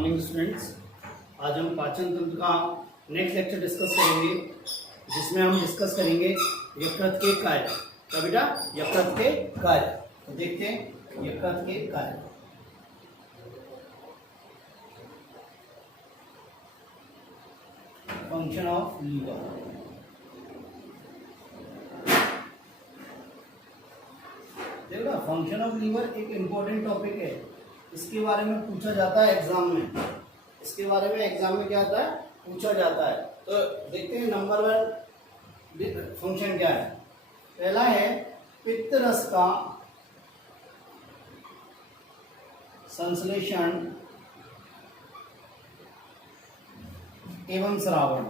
Morning students. आज हम पाचन तंत्र का नेक्स्ट लेक्चर डिस्कस करेंगे, जिसमें हम डिस्कस करेंगे यकृत के कार्य। तो बेटा यकृत के कार्य तो देखते हैं यकृत के कार्य। Function of liver. देखो फंक्शन ऑफ लीवर एक इम्पोर्टेंट टॉपिक है, इसके बारे में पूछा जाता है एग्जाम में। इसके बारे में एग्जाम में क्या आता है, पूछा जाता है। तो देखते हैं नंबर 1 फंक्शन क्या है। पहला है पित्त रस का संश्लेषण एवं श्रावण।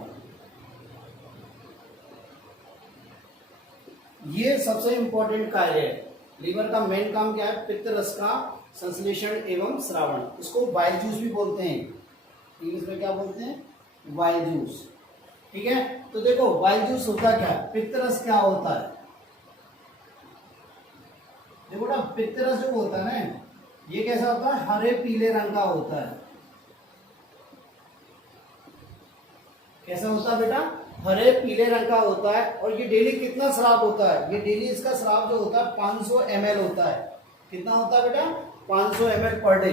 ये सबसे इंपॉर्टेंट कार्य है। लीवर का मेन काम क्या है, पित्त रस का संश्लेषण एवं श्रावण। इसको बाइल जूस भी बोलते हैं, इंग्लिश में क्या बोलते हैं, बाइल जूस। ठीक है, तो देखो बाइल जूस होता क्या है, पित्त रस क्या होता है। देखो ना पित्त रस जो होता है ना, ये कैसा होता है, हरे पीले रंग का होता है। कैसा होता है बेटा, हरे पीले रंग का होता है। और ये डेली कितना स्राव होता है, ये डेली इसका स्राव जो होता है 500 ml होता है। कितना होता है बेटा, 500 ml पर डे।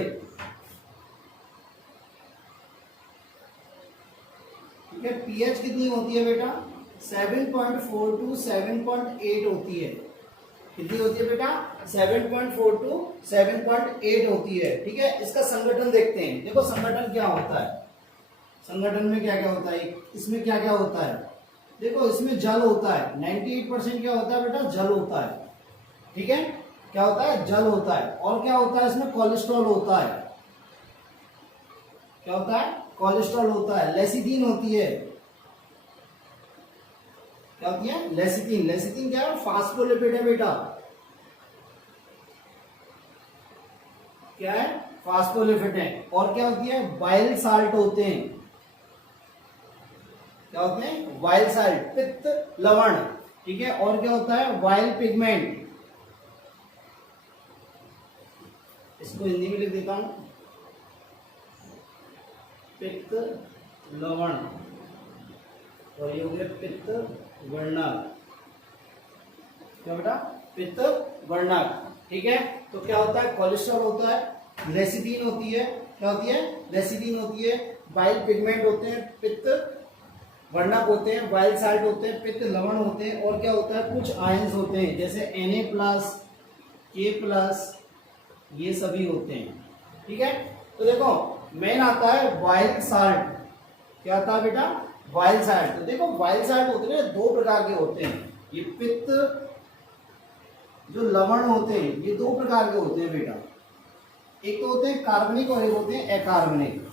ठीक है, पीएच कितनी होती है बेटा, 7.4 to 7.8 होती है। कितनी होती है बेटा, 7.4 to 7.8 होती है। ठीक है, इसका संगठन देखते हैं। देखो संगठन क्या होता है, संगठन में क्या क्या होता है, इसमें क्या क्या होता है। देखो इसमें जल होता है, 98% क्या होता है बेटा, जल होता है। ठीक है, क्या होता है, जल होता है। और क्या होता है इसमें, कोलेस्ट्रॉल होता है। क्या होता है, कोलेस्ट्रॉल होता है। लेसिथिन होती है। क्या होती है, लेसिथिन। लेसिथिन क्या है, फास्फोलिपिड है बेटा। क्या है, फास्फोलिपिड है। और क्या होती है, बाइल साल्ट होते हैं। क्या होते हैं, वाइल साल्ट, पित्त लवण। ठीक है, और क्या होता है, वाइल पिगमेंट। इसको हिंदी में लिख देता हूं, पित्त लवण। और ये हो गया पित्त वर्णक। क्या बेटा, पित्त वर्णक। ठीक है, तो क्या होता है, कोलेस्ट्रॉल होता है, लेसिथिन होती है। क्या होती है, लेसिथिन होती है। वाइल पिगमेंट होते हैं, पित्त वर्णक होते हैं। वाइल साल्ट होते हैं, पित्त लवण होते हैं। और क्या होता है, कुछ आयंस होते हैं, जैसे Na+, K+, ये सभी होते हैं। ठीक है, तो देखो मेन आता है वाइल साल्ट। क्या आता है बेटा, वाइल साल्ट। तो देखो वाइल साल्ट होते हैं, 2 प्रकार के होते हैं। ये पित्त जो लवण होते हैं, ये 2 प्रकार के होते हैं बेटा। एक तो होते हैं कार्बनिक और एक होते हैं अकार्बनिक।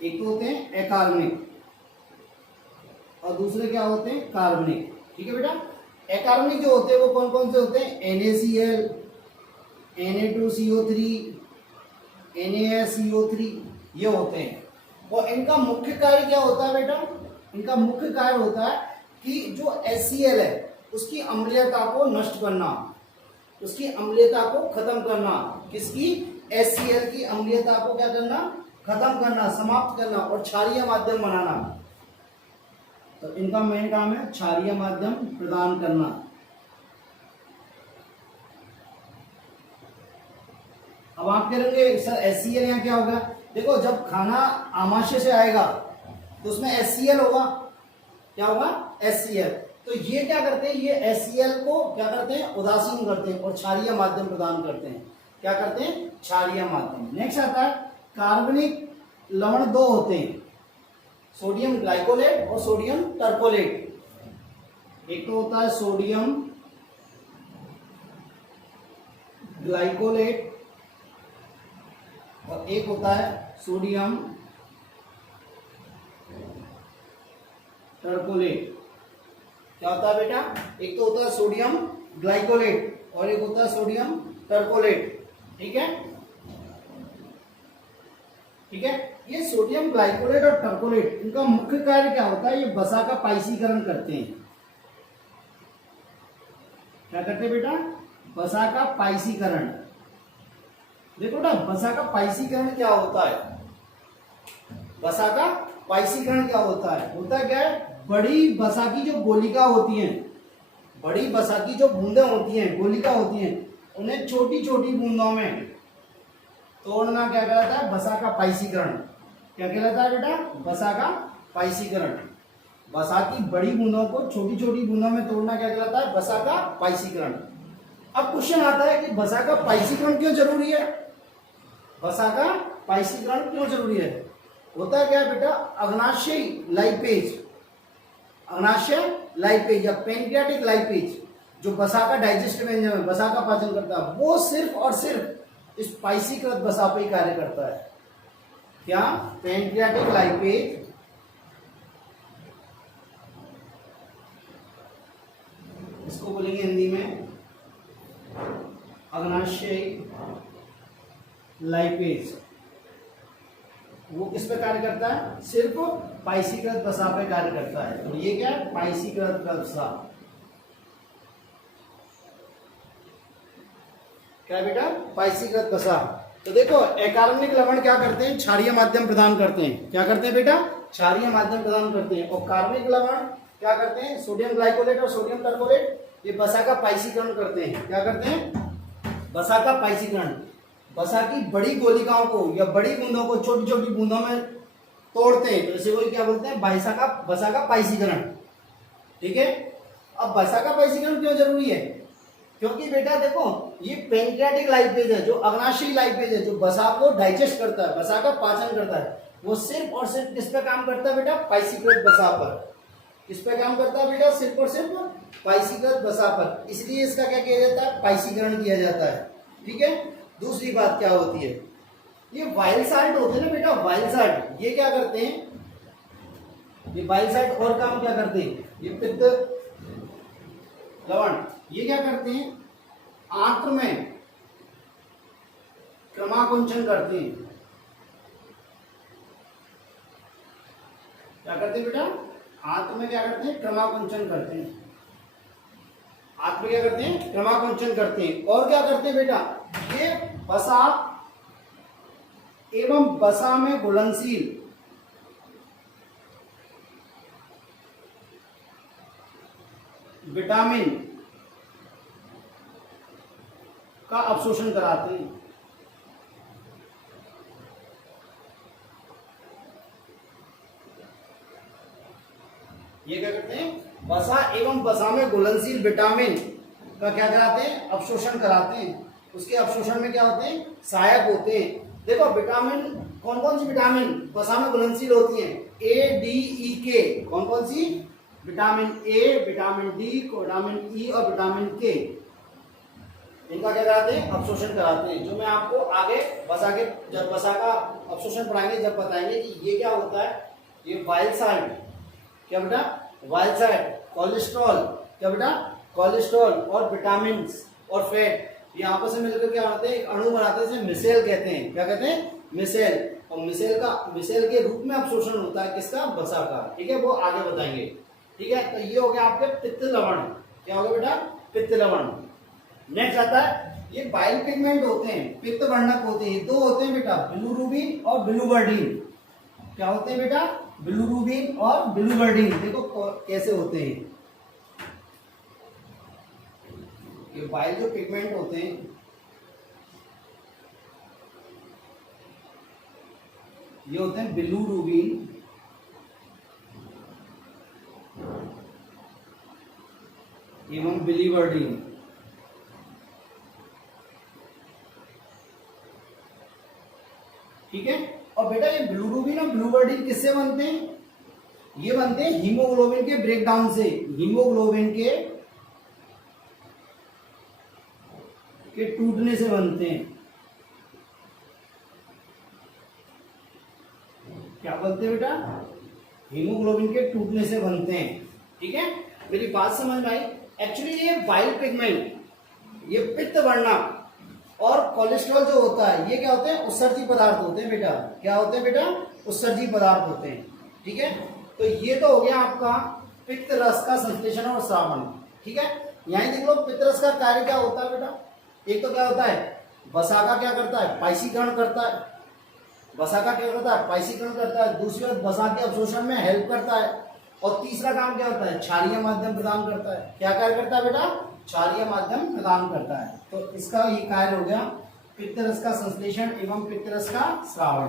एक तो होते हैं अकार्बनिक और दूसरे क्या होते हैं, कार्बनिक। ठीक है बेटा, अकार्बनिक जो होते हैं वो कौन कौन से होते हैं, NaCl, Na2CO3, NaSCO3, ये होते हैं। और इनका मुख्य कार्य क्या होता है बेटा, इनका मुख्य कार्य होता है कि जो HCl है उसकी अम्लीयता को नष्ट करना, उसकी अम्लीयता को खत्म करना। किसकी, HCl की अम्लीयता को क्या करना, खत्म करना, समाप्त करना और क्षारीय माध्यम बनाना। तो इनका मेन काम है क्षारीय माध्यम प्रदान करना। अब आप कहेंगे सर HCl यहाँ क्या होगा। देखो जब खाना आमाशय से आएगा तो उसमें HCl होगा। क्या होगा, HCl। तो ये क्या करते हैं, ये HCl को क्या करते हैं, उदासीन करते हैं और क्षारीय माध्यम प्रदान करते हैं। क्या करते हैं, क्षारीय माध्यम। नेक्स्ट आता है कार्बनिक लवण। 2 होते हैं, सोडियम ग्लाइकोलेट और सोडियम टर्कोलेट। एक तो होता है सोडियम ग्लाइकोलेट और एक होता है सोडियम टर्कोलेट। क्या होता है बेटा, एक तो होता है सोडियम ग्लाइकोलेट और एक होता है सोडियम टर्कोलेट। ठीक है, ठीक है, ये सोडियम ग्लाइकोलेट और टर्कोलेट, इनका मुख्य कार्य क्या होता है, ये वसा का पाइसीकरण करते हैं। क्या करते हैं बेटा, वसा का पाइसीकरण। देखो ना, वसा का पाइसीकरण क्या होता है? वसा का पाइसीकरण क्या होता है? होता क्या है, बड़ी वसा की जो गोलिका होती हैं, बड़ी वसा की जो बूंदें होती हैं, गोलिका होती हैं, उन्हें छोटी छोटी बूंदों में तोड़ना क्या कहलाता है? वसा का पाइसीकरण। क्या कहलाता है बेटा? वसा का पाइसीकरण। वसा की बड़ी बूंदों को छोटी छोटी बूंदों में तोड़ना क्या कहलाता है? वसा का पाइसीकरण। अब क्वेश्चन आता है कि वसा का पाइसीकरण क्यों जरूरी है? वसा का पाइसीकरण क्यों जरूरी है? होता क्या है बेटा, अग्नाशय लाइपेज, अग्नाशय लाइपेज या पैनक्रियाटिक लाइपेज जो वसा का डाइजेस्टिव एंजाइम है, वसा का पाचन करता है, वो सिर्फ और सिर्फ इस पाइसीकृत वसा पे ही कार्य करता है। क्या? पैनक्रियाटिक लाइपेज इसको बोलेंगे हिंदी में अग्नाशय लाइपेज। वो किस पे कार्य करता है? सिर्फ पाइसीकृत वसा पे कार्य करता है। तो ये क्या है? पाइसीकृत वसा। क्या है बेटा? पाइसीकृत वसा। तो देखो, अकार्बनिक लवण क्या करते हैं? क्षारीय माध्यम प्रदान करते हैं। क्या करते हैं बेटा? क्षारीय माध्यम प्रदान करते हैं। और कार्बनिक लवण क्या करते हैं? सोडियम ग्लाइकोलेट और सोडियम टर्कोलेट, ये वसा का पाइसीकरण करते हैं। क्या करते हैं? वसा का पाइसीकरण। वसा की बड़ी गोलिकाओं को या बड़ी बूंदों को छोटी छोटी बूंदों में तोड़ते हैं, तो इसे वही क्या बोलते हैं? वसा का पाइसीकरण। ठीक है। अब वसा का पाइसीकरण क्यों जरूरी है? क्योंकि बेटा देखो, ये पैनक्रियाटिक लाइपेज है, जो अग्नाशयी लाइपेज है, जो वसा को डाइजेस्ट करता है, वसा का पाचन करता है, वो सिर्फ और सिर्फ किस पे काम करता है बेटा? पाइसीकृत वसा पर। किस पे काम करता है बेटा? सिर्फ और सिर्फ पाइसीकृत वसा पर। इसलिए इसका क्या किया जाता है? पाइसीकरण किया जाता है। ठीक है। दूसरी बात क्या होती है, ये वाइल्ड साल्ट होते हैं ना बेटा, वाइल्ड साल्ट, ये क्या करते हैं? ये वाइल्ड साल्ट और काम क्या करते हैं? ये पित्त लवण, ये क्या करते हैं? आंत्र में क्रमाकुंचन करते हैं। क्या करते हैं बेटा? आंत्र में क्या करते हैं? क्रमाकुंचन करते हैं। आंत्र में क्या करते हैं? क्रमाकुंचन करते हैं। और क्या करते हैं बेटा? ये वसा एवं वसा में घुलनशील विटामिन का अवशोषण कराते हैं। ये क्या करते हैं? वसा एवं वसा में घुलनशील विटामिन का क्या कराते हैं? अवशोषण कराते हैं। उसके अवशोषण में क्या होते हैं? सहायक होते हैं। देखो, विटामिन, कौन कौन सी विटामिन वसा में घुलनशील होती हैं? ए, डी, ई, के। कौन कौन सी? Vitamin A, vitamin D, vitamin E और विटामिन के। इनका क्या कराते हैं? अवशोषण कराते हैं। जो मैं आपको आगे वसा के, जब वसा का अवशोषण पढ़ाएंगे, जब बताएंगे कि ये क्या होता है। ये वाइल्ड साल्ट, क्या बेटा? वाइल्ड साल्ट, कोलेस्ट्रॉल, क्या बेटा? कोलेस्ट्रॉल और विटामिन और फैट, ये आपस में मिलकर क्या होते हैं? एक अणु बनाते हैं, जिसे मिसेल कहते हैं। क्या कहते हैं? मिसेल। और मिसेल के रूप में अवशोषण होता है किसका? वसा का। ठीक है, वो आगे बताएंगे। ठीक है। तो ये हो गया आपके पित्त लवण। क्या हो गया बेटा? पित्त लवण। नेक्स्ट आता है, ये बाइल पिगमेंट होते हैं, पित्त वर्णक होते हैं। दो होते हैं बेटा, बिलिरुबिन और बिलिवर्डिन। क्या होते हैं बेटा? बिलिरुबिन और बिलिवर्डिन। देखो कैसे होते हैं। ये बाइल जो पिगमेंट होते हैं, ये होते हैं बिलिरुबिन एवं बिलिवर्डिन। ठीक है। और बेटा, ये बिलिरुबिन और बिलिवर्डिन किससे बनते हैं? ये बनते हैं हीमोग्लोबिन के ब्रेकडाउन से। हीमोग्लोबिन के टूटने से बनते हैं। क्या बनते हैं बेटा? हीमोग्लोबिन के टूटने से बनते हैं। ठीक है, मेरी बात समझ में आई? एक्चुअली ये बाइल पिगमेंट, ये पित्त वर्णक और कोलेस्ट्रॉल जो होता है, ये क्या होते हैं? उत्सर्जी पदार्थ होते हैं बेटा। क्या होते हैं बेटा? उत्सर्जी पदार्थ होते हैं। ठीक है। तो ये तो हो गया आपका पित्त रस का संश्लेषण और श्रावण। ठीक है। यहीं देख लो, पित्त रस का कार्य क्या होता है बेटा? एक तो क्या होता है? वसा का क्या करता है, पाइसीकरण करता है। वसा का क्या करता है, पाइसीकरण करता है। दूसरी बात, वसा के अवशोषण में हेल्प करता है। और तीसरा काम क्या होता है, क्षारीय माध्यम प्रदान करता है। क्या कार्य करता है बेटा, क्षारीय माध्यम प्रदान करता है। तो इसका ये कार्य हो गया पित्तरस का संश्लेषण एवं पित्तरस का स्रावण।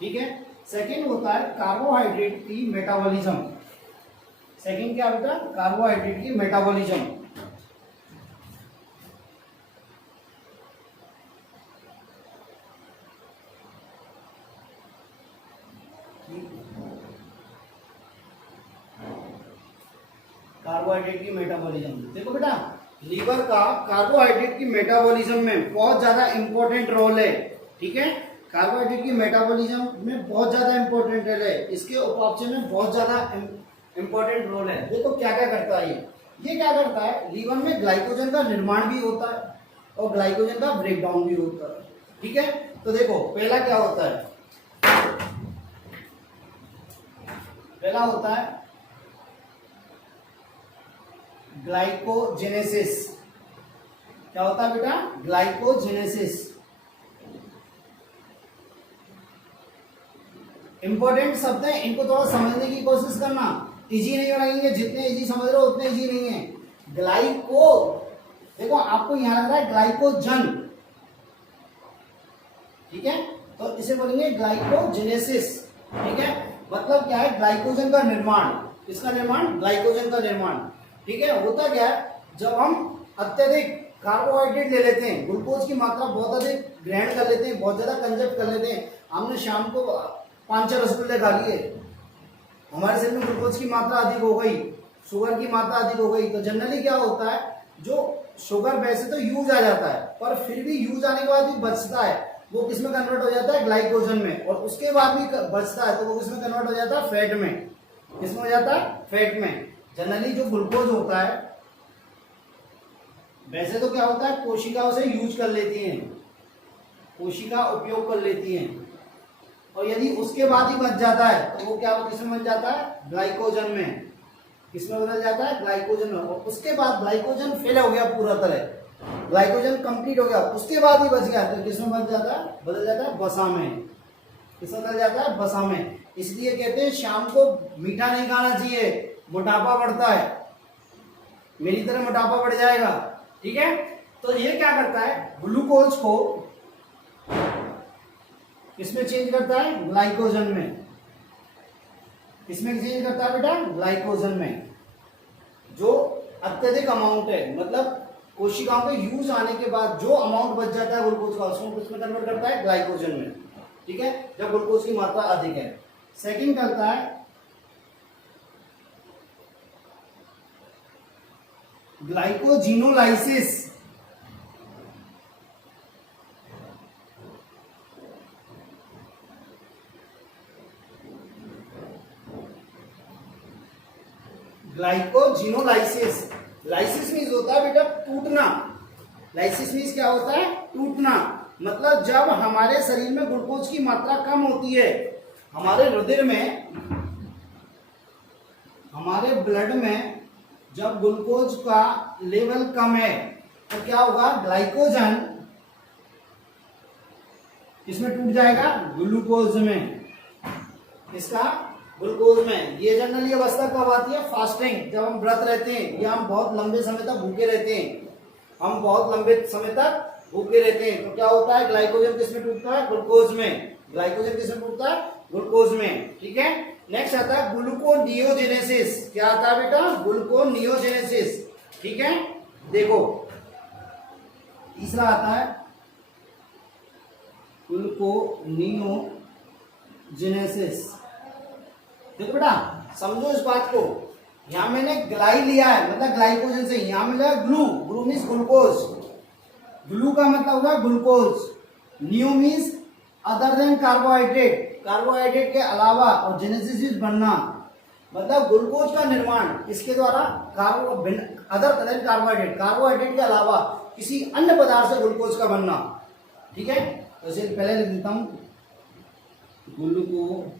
ठीक है। सेकंड होता है कार्बोहाइड्रेट की मेटाबॉलिज्म। सेकंड क्या बेटा, कार्बोहाइड्रेट की मेटाबॉलिज्म। कार्बोहाइड्रेट की मेटाबॉलिज्म देखो बेटा, लीवर का कार्बोहाइड्रेट की मेटाबॉलिज्म में बहुत ज्यादा इंपॉर्टेंट रोल है। ठीक है, कार्बोहाइड्रेट की मेटाबॉलिज्म में बहुत ज्यादा इंपॉर्टेंट रोल है। इसके उपापचय में बहुत ज्यादा इंपॉर्टेंट रोल है। देखो क्या क्या करता है ये क्या करता है, लीवर में ग्लाइकोजन का निर्माण भी होता है और ग्लाइकोजन का ब्रेकडाउन भी होता है। ठीक है, तो देखो पहला क्या होता है, पहला होता है ग्लाइकोजेनेसिस। क्या होता है बेटा, ग्लाइकोजेनेसिस। इंपॉर्टेंट शब्द है, इनको थोड़ा समझने की कोशिश करना। इजी नहीं लगेंगे, जितने इजी समझ रहे हो उतने इजी नहीं है। ग्लाइको, देखो आपको यहां लग रहा है ग्लाइकोजन, ठीक है, तो इसे बोलेंगे ग्लाइकोजेनेसिस। ठीक है, मतलब क्या है, ग्लाइकोजन का निर्माण। किसका निर्माण, ग्लाइकोजन का निर्माण। ठीक है, होता क्या है, जब हम अत्यधिक कार्बोहाइड्रेट ले लेते हैं, ग्लूकोज की मात्रा बहुत अधिक ग्रहण कर लेते हैं, बहुत ज्यादा कंजप्ट कर लेते हैं। हमने शाम को 5-6 रसगुल्ले खा लिए, हमारे शरीर में ग्लूकोज की मात्रा अधिक हो गई, शुगर की मात्रा अधिक हो गई, तो जनरली क्या होता है, जो शुगर वैसे तो यूज आ जाता है, पर फिर भी यूज आने के बाद भी बचता है, वो किसमें कन्वर्ट हो जाता है, ग्लाइकोजन में। और उसके बाद भी बचता है तो वो किसमें कन्वर्ट हो जाता है, फैट में। किसमें हो जाता है, फैट में। जनरली जो ग्लूकोज होता है, वैसे तो क्या होता है, कोशिकाओं से यूज कर लेती हैं, कोशिका उपयोग कर लेती हैं, और यदि उसके बाद ही बच जाता है तो वो क्या, किसमें बन जाता है, ग्लाइकोजन में। किसमें बदल जाता है, ग्लाइकोजन में। और उसके बाद ग्लाइकोजन फेल हो गया पूरा तरह, ग्लाइकोजन कंप्लीट हो गया, उसके बाद ही बच गया तो किसमें बन जाता है, बदल जाता है वसा में। किसमें बदल जाता है, वसा में। इसलिए कहते हैं शाम को मीठा नहीं खाना चाहिए, मोटापा बढ़ता है, मेरी तरह मोटापा बढ़ जाएगा। ठीक है, तो ये क्या करता है, ग्लूकोज को किसमें चेंज करता है, ग्लाइकोजन में। किसमें चेंज करता है बेटा, ग्लाइकोजन में। जो अत्यधिक अमाउंट है, मतलब कोशिकाओं के यूज आने के बाद जो अमाउंट बच जाता है ग्लूकोज का, उसको किसमें कन्वर्ट करता है, ग्लाइकोजन में। ठीक है, जब ग्लूकोज की मात्रा अधिक है। सेकंड करता है ग्लाइकोजिनोलाइसिस। ग्लाइकोजिनोलाइसिस, लाइसिस मीन्स होता है बेटा टूटना। लाइसिस मीन्स क्या होता है, टूटना। मतलब जब हमारे शरीर में ग्लूकोज की मात्रा कम होती है, हमारे रुधिर में, हमारे ब्लड में जब ग्लूकोज का लेवल कम है तो क्या होगा, ग्लाइकोजन किसमें टूट जाएगा, ग्लूकोज में। इसका ग्लूकोज में। ये जनरली अवस्था कब आती है, फास्टिंग, जब हम व्रत रहते हैं या हम बहुत लंबे समय तक भूखे रहते हैं, हम बहुत लंबे समय तक भूखे रहते हैं, तो क्या होता है, ग्लाइकोजन किसमें टूटता है, ग्लूकोज में। ग्लाइकोजन किसमें टूटता है, ग्लूकोज में। ठीक है, नेक्स्ट आता है ग्लूकोनियोजेनेसिस। क्या आता है बेटा, ग्लूकोनियोजेनेसिस। ठीक है, देखो तीसरा आता है ग्लूकोनियोजेनेसिस। देखो बेटा समझो इस बात को, यहां मैंने ग्लाई लिया है, मतलब ग्लाइकोजन से, यहां मिला ग्लू मीन्स ग्लूकोज। ग्लू का मतलब होगा glucose, neo means other than carbohydrate, carbohydrate के अलावा, और जेनेसिस बनना, मतलब ग्लूकोज का निर्माण किसके द्वारा, अदर देन कार्बोहाइड्रेट, कार्बोहाइड्रेट के अलावा किसी अन्य पदार्थ से ग्लूकोज का बनना। ठीक है, तो इसे पहले लिख देता हूं, ग्लूकोनियोजेनेसिस।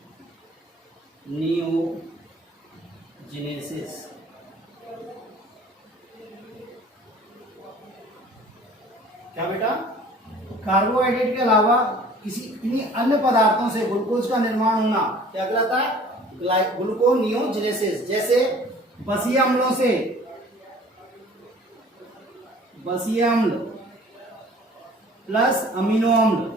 क्या बेटा, कार्बोहाइड्रेट के अलावा किसी किन्हीं अन्य पदार्थों से ग्लूकोज का निर्माण होना क्या कहलाता है? ग्लूकोनियोजेनेसिस। जैसे बसीय अम्लों से बसीय अम्ल प्लस अमीनो अम्ल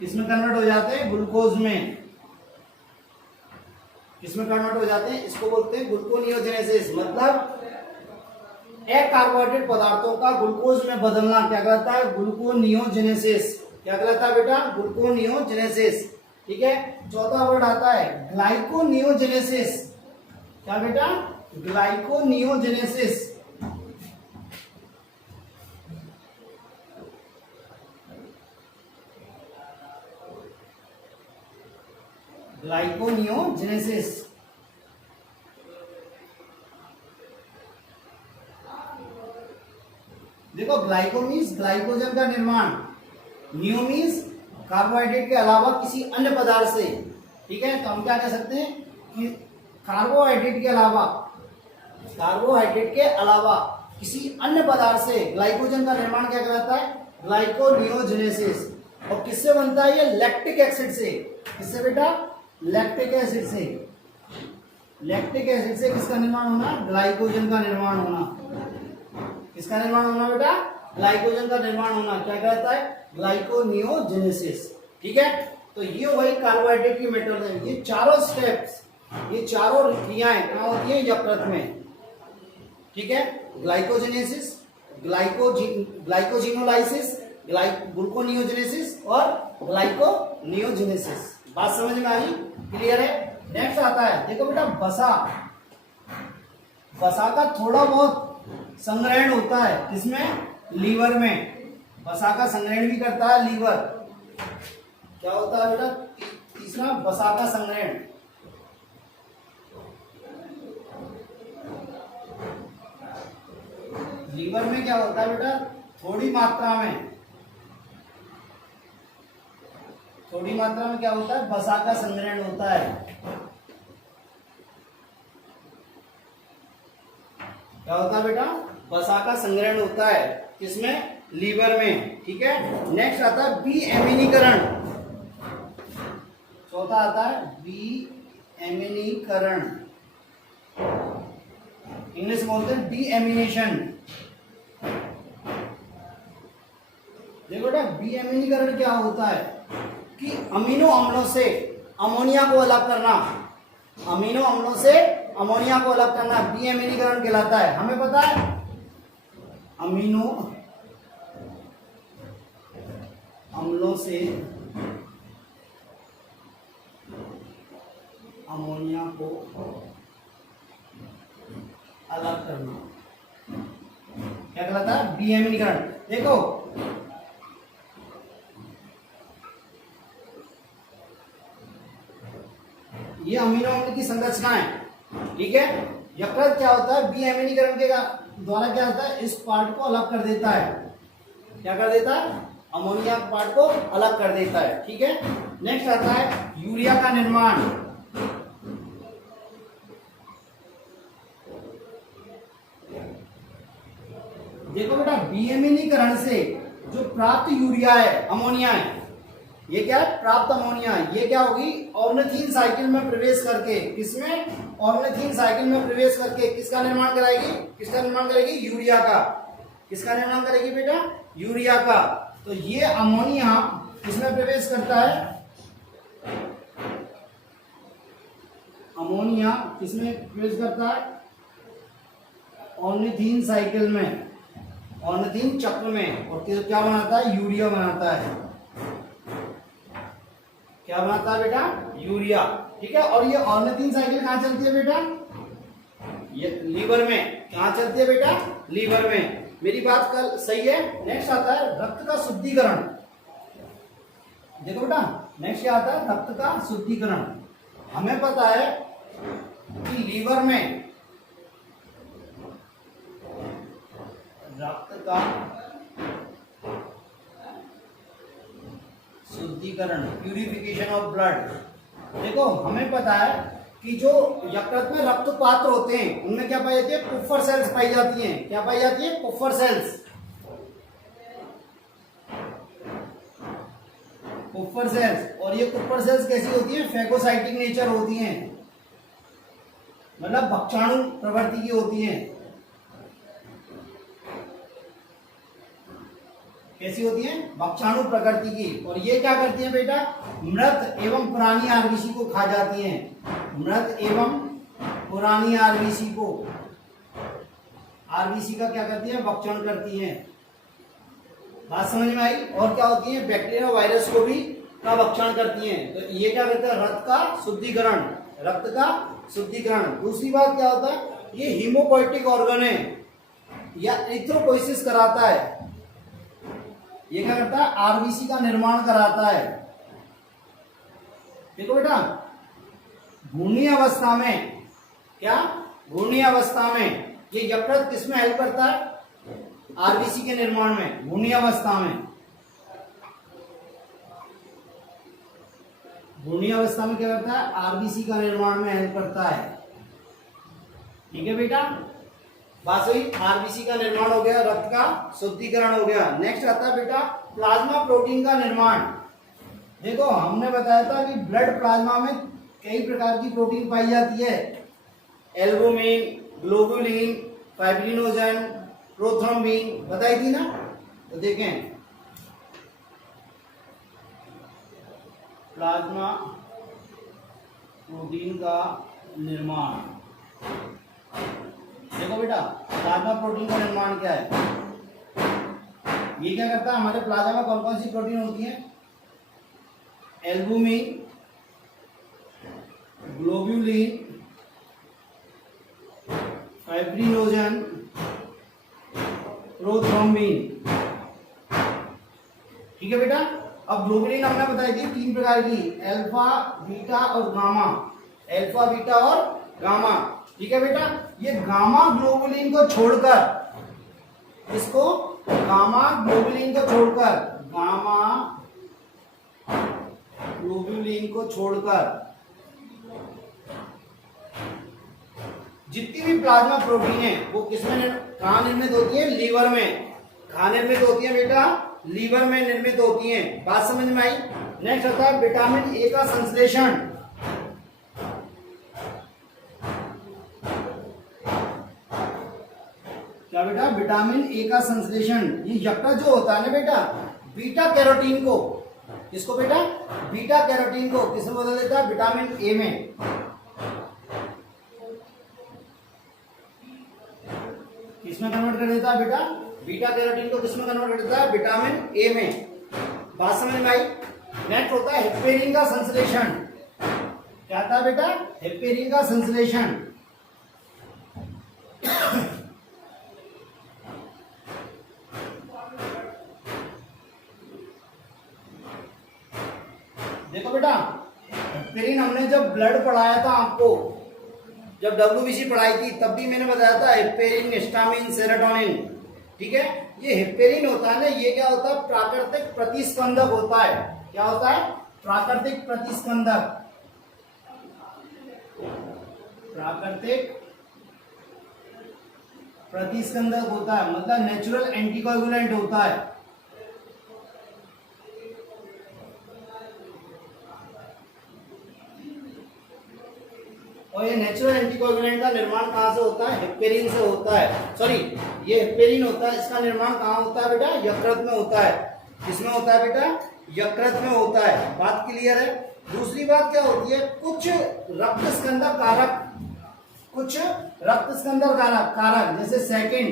किसमें कन्वर्ट हो जाते हैं? ग्लूकोज में। किसमें कन्वर्ट हो जाते हैं? इसको बोलते हैं ग्लूकोनियोजेनेसिस। मतलब एक कार्बोहाइड्रेट पदार्थों का ग्लूकोज में बदलना क्या कहलाता है? ग्लूकोनियोजेनेसिस। क्या कहलाता है बेटा? ग्लूकोनियोजेनेसिस। ठीक है। चौथा वर्ड आता है ग्लाइकोनियोजेनेसिस। क्या बेटा? ग्लाइकोनियोजेनेसिस। ग्लाइकोनियोजेनेसिस। देखो ग्लाइको मीन्स ग्लाइकोजन का निर्माण, नियो मीन्स कार्बोहाइड्रेट के अलावा किसी अन्य पदार्थ से। ठीक है। तो हम क्या कह सकते हैं कि कार्बोहाइड्रेट के अलावा किसी अन्य पदार्थ से ग्लाइकोजन का निर्माण क्या कहलाता है? ग्लाइकोनियोजेनेसिस। और किससे बनता है? ये लैक्टिक एसिड से। किससे बेटा? लैक्टिक एसिड से। लैक्टिक एसिड से किसका निर्माण होना? ग्लाइकोजन का निर्माण होना। किसका निर्माण होना बेटा? ग्लाइकोजन का निर्माण होना क्या कहलाता है? ग्लाइकोनियोजेनेसिस। ठीक है। तो ये वही कार्बोहाइड्रेट की मेथड है। ये चारों स्टेप्स, ये चारों क्रियाएं कहाँ होती है? यकृत में। ठीक है। ग्लाइकोजेनेसिस, ग्लाइकोजिनोलाइसिस, ग्लूकोनियोजेनेसिस और ग्लाइकोनियोजेनेसिस। बात समझ में आई? क्लियर है। नेक्स्ट आता है, देखो बेटा वसा। वसा का थोड़ा बहुत संग्रहण होता है किसमें? लीवर में। वसा का संग्रहण भी करता है लीवर। क्या होता है बेटा? तीसरा वसा का संग्रहण। लीवर में क्या होता है बेटा? थोड़ी मात्रा में क्या होता है? वसा का संग्रहण होता है। क्या होता है बेटा? वसा का संग्रहण होता है किसमें? लीवर में। ठीक है। नेक्स्ट आता है बी एमिनीकरण। चौथा आता है बी एमिनीकरण। इंग्लिश बोलते हैं डी एमिनेशन। देखो बेटा बी एमिनीकरण क्या होता है कि अमीनो अम्लों से अमोनिया को अलग करना। अमीनो अम्लों से अमोनिया को अलग करना बी एमिनीकरण कहलाता है। हमें पता है अमीनो अम्लों से अमोनिया को अलग करना क्या कहलाता है? बी एमिनीकरण। देखो ये अमीनो अम्ल की संरचना है। ठीक है। यकृत क्या होता है? बी एमिनीकरण के द्वारा क्या होता है? इस पार्ट को अलग कर देता है। क्या कर देता है? अमोनिया पार्ट को अलग कर देता है। ठीक है। नेक्स्ट आता है यूरिया का निर्माण। देखो बेटा बी एमिनीकरण से जो प्राप्त यूरिया है, अमोनिया है, ये क्या है? प्राप्त अमोनिया। ये क्या होगी? ऑर्निथीन साइकिल में प्रवेश करके, किसमें? ऑर्निथीन साइकिल में प्रवेश करके किसका निर्माण कराएगी? किसका निर्माण करेगी? यूरिया का। किसका निर्माण करेगी बेटा? यूरिया का। तो ये अमोनिया किसमें प्रवेश करता है? अमोनिया किसमें प्रवेश करता है? ऑर्निथीन साइकिल में, ऑर्निथीन चक्र में। और क्या बनाता है? यूरिया बनाता है। क्या बनाता है बेटा? यूरिया। ठीक है। और ये ऑर्निथीन साइकिल कहां चलती है बेटा? ये लीवर में। कहां चलती है बेटा? लीवर में। मेरी बात कल सही है। नेक्स्ट आता है रक्त का शुद्धिकरण। देखो बेटा नेक्स्ट क्या आता है? रक्त का शुद्धिकरण। हमें पता है कि लीवर में रक्त का शुद्धिकरण, प्यूरिफिकेशन ऑफ ब्लड। देखो हमें पता है कि जो यकृत में रक्त पात्र होते हैं उनमें क्या पाई जाती है? पुफर सेल्स पाई जाती हैं। क्या पाई जाती है? पुफर सेल्स। कुप्फर सेल्स। और ये कुप्फर सेल्स कैसी होती हैं? फैगोसाइटिक नेचर होती हैं, मतलब भक्षाणु प्रवृत्ति की होती हैं। कैसी होती हैं? भक्षाणु प्रकृति की। और ये क्या करती हैं बेटा? मृत एवं पुरानी आरबीसी को खा जाती हैं। मृत एवं पुरानी आरबीसी को, आरबीसी का क्या करती हैं? भक्षण करती हैं। बात समझ में आई? और क्या होती है? बैक्टीरिया वायरस को भी का भक्षण करती हैं। तो ये क्या करता है? रक्त का शुद्धिकरण, रक्त का शुद्धिकरण। दूसरी बात क्या होता है? ये हीमोपोइटिक ऑर्गन है या एरिथ्रोपोइसिस कराता है। ये क्या करता है? आरबीसी का निर्माण कराता है। देखो बेटा, भ्रूणीय अवस्था में, क्या भ्रूणीय अवस्था में ये यकृत किसमें हेल्प करता है? आरबीसी के निर्माण में, भ्रूणीय अवस्था में। भ्रूणीय अवस्था में क्या करता है? आरबीसी का निर्माण में हेल्प करता है। ठीक है बेटा, बात हुई। आरबीसी का निर्माण हो गया, रक्त का शुद्धिकरण हो गया। नेक्स्ट आता है बेटा प्लाज्मा प्रोटीन का निर्माण। देखो हमने बताया था कि ब्लड प्लाज्मा में कई प्रकार की प्रोटीन पाई जाती है, एल्बुमिन, ग्लोबुलिन, फाइब्रिनोजन, प्रोथ्रोम्बिन, बताई थी ना। तो देखें प्लाज्मा प्रोटीन का निर्माण। देखो बेटा प्लाज्मा प्रोटीन का निर्माण क्या है? ये क्या करता है? हमारे प्लाज्मा में कौन कौन सी प्रोटीन होती है? Albumin, globulin, fibrinogen, prothrombin. ठीक है बेटा। अब ग्लोबुलिन हमने बताई थी 3 प्रकार की, अल्फा, बीटा और गामा। अल्फा, बीटा और गामा। ठीक है बेटा। ये गामा ग्लोबुलिन को छोड़कर, इसको गामा ग्लोबुलिन को छोड़कर, गामा ग्लोबुलिन को छोड़कर जितनी भी प्लाज्मा प्रोटीन है वो किसमें कहाँ निर्मित होती है? लीवर में। कहाँ निर्मित होती है बेटा? लीवर में निर्मित होती है। बात समझ में आई? नेक्स्ट आता है विटामिन ए का संश्लेषण। क्या बेटा? विटामिन ए का संश्लेषण। ये यकृत जो होता है ना बेटा, बीटा कैरोटीन को, किसको बेटा? बीटा कैरोटीन को किसमें बदल देता है? विटामिन ए में। किसमें कन्वर्ट कर देता है बेटा? बीटा कैरोटीन को किसमें कन्वर्ट कर देता है? विटामिन ए में। बात समझ में आई? नेक्स्ट होता है हेपेरिन का संश्लेषण। क्या था बेटा? हेपेरिन का संश्लेषण। देखो बेटा हेपेरिन हमने जब ब्लड पढ़ाया था आपको, जब WBC पढ़ाई थी तब भी मैंने बताया था हेपेरिन, हिस्टामिन, सेरोटोनिन। ठीक है। ये हेपेरिन होता है ना, ये क्या होता है? प्राकृतिक प्रतिस्पंदक होता है। क्या होता है? प्राकृतिक प्रतिस्पंदक। प्राकृतिक प्रतिस्पंदक होता है, मतलब नेचुरल एंटीकोगुलेंट होता है। और ये नेचुरल एंटीकोगुलेंट का निर्माण कहाँ से होता है? हेपेरिन से होता है। सॉरी, ये हेपेरिन होता है, इसका निर्माण कहाँ होता है बेटा? यकृत में होता है। किसमें होता है बेटा? यकृत में होता है। बात क्लियर है? दूसरी बात क्या होती है? कुछ रक्त स्कंदक कारक, कुछ रक्त स्कंदक कारक जैसे 2nd,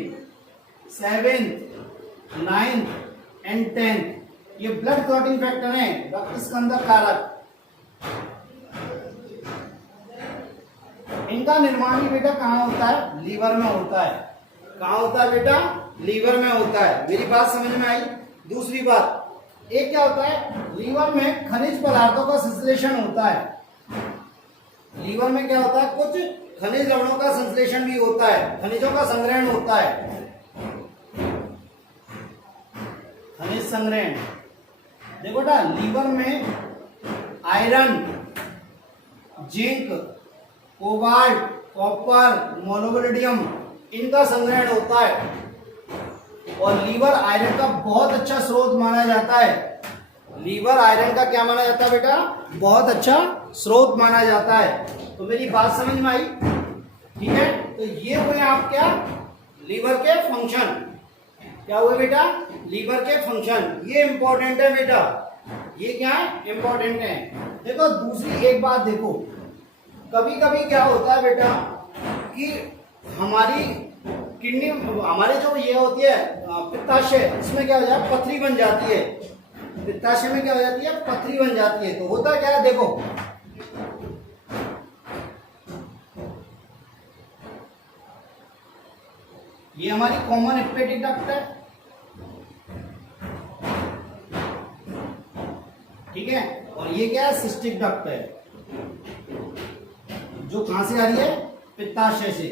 7th, 9th and 10th, ये ब्लड क्लॉटिंग फैक्टर है, रक्त स्कंदक कारक। इनका निर्माण ही बेटा कहाँ होता है? लीवर में होता है। कहाँ होता है बेटा? लीवर में होता है। मेरी बात समझ में आई? दूसरी बात, एक क्या होता है? लीवर में खनिज पदार्थों का संश्लेषण होता है। लीवर में क्या होता है? कुछ खनिज लवणों का संश्लेषण भी होता है, खनिजों का संग्रहण होता है। खनिज संग्रहण। देखो बेटा लीवर में आयरन, जिंक, कोबाल्ट, कॉपर, मोनोबेरिडियम, इनका संग्रहण होता है। और लीवर आयरन का बहुत अच्छा स्रोत माना जाता है। लीवर आयरन का क्या माना जाता है बेटा, बहुत अच्छा स्रोत माना जाता है। तो मेरी बात समझ में आई, ठीक है। तो ये हुए आप क्या, लीवर के फंक्शन, क्या हुए बेटा, लीवर के फंक्शन। ये इंपॉर्टेंट है बेटा, ये क्या है, इंपॉर्टेंट है। देखो दूसरी एक बात देखो, कभी कभी क्या होता है बेटा कि हमारी किडनी, हमारे जो ये होती है पित्ताशय, इसमें क्या हो जाता है, पथरी बन जाती है। पित्ताशय में क्या हो जाती है, पथरी बन जाती है। तो होता क्या है, देखो ये हमारी कॉमन हेपेटिक डक्ट है, ठीक है। और ये क्या है, सिस्टिक डक्ट है, जो कहां से आ रही है, पित्ताशय से।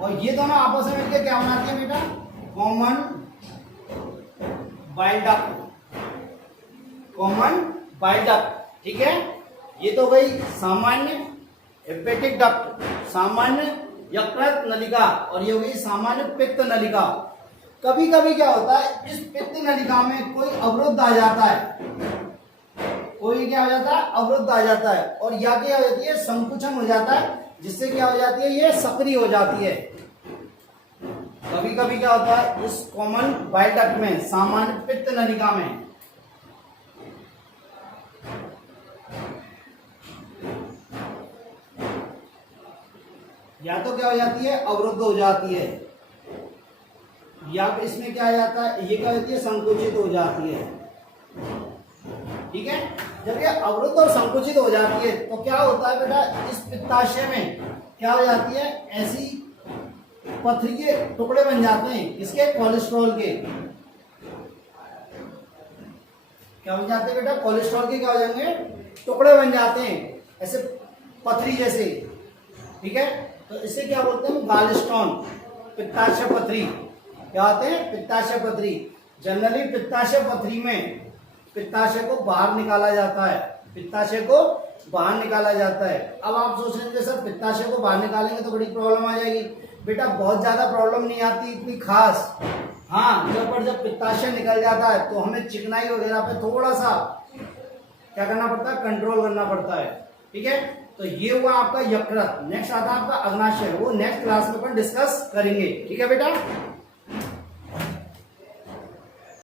और ये दोनों आपस में मिलकर क्या बनाती है बेटा, common bile duct, common bile duct, ठीक है। ये तो गई सामान्य हेपेटिक डक्ट, सामान्य यकृत नलिका, और ये हो गई सामान्य पित्त नलिका। कभी कभी क्या होता है, इस पित्त नलिका में कोई अवरुद्ध आ जाता है, कोई क्या हो जाता है, अवरुद्ध आ जाता है, और या क्या हो जाती है, संकुचन हो जाता है, जिससे क्या हो जाती है, ये सक्रिय हो जाती है। कभी कभी क्या होता है, इस कॉमन बाइल डक्ट में, सामान्य पित्त नलिका में या तो क्या हो जाती है, अवरुद्ध हो जाती है, या इसमें क्या आ जाता है, ये क्या होती है, संकुचित हो जाती है, ठीक है। जब ये अवरुद्ध और संकुचित हो जाती है तो क्या होता है बेटा, इस पित्ताशय में क्या हो जाती है, ऐसी पथरी के टुकड़े बन जाते हैं, इसके कोलेस्ट्रॉल के, क्या बन जाते हैं बेटा, कोलेस्ट्रॉल के क्या हो जाएंगे, टुकड़े बन जाते हैं, ऐसे पथरी जैसे, ठीक है। तो इसे क्या बोलते हैं, गालस्टोन, पित्ताशय पथरी, क्या होते हैं, पित्ताशय पथरी। जनरली पित्ताशय पथरी में पित्ताशय को बाहर निकाला जाता है, पित्ताशय को बाहर निकाला जाता है। अब आप सोच रहे हैं सर पित्ताशय को बाहर निकालेंगे तो बड़ी प्रॉब्लम आ जाएगी। बेटा बहुत ज्यादा प्रॉब्लम नहीं आती इतनी खास, हाँ जब पित्ताशय निकल जाता है तो हमें चिकनाई वगैरह पे थोड़ा सा क्या करना पड़ता है, कंट्रोल करना पड़ता है, ठीक है। तो ये हुआ आपका यकृत। नेक्स्ट आता है आपका अग्नाशय, वो नेक्स्ट क्लास में अपन डिस्कस करेंगे, ठीक है बेटा।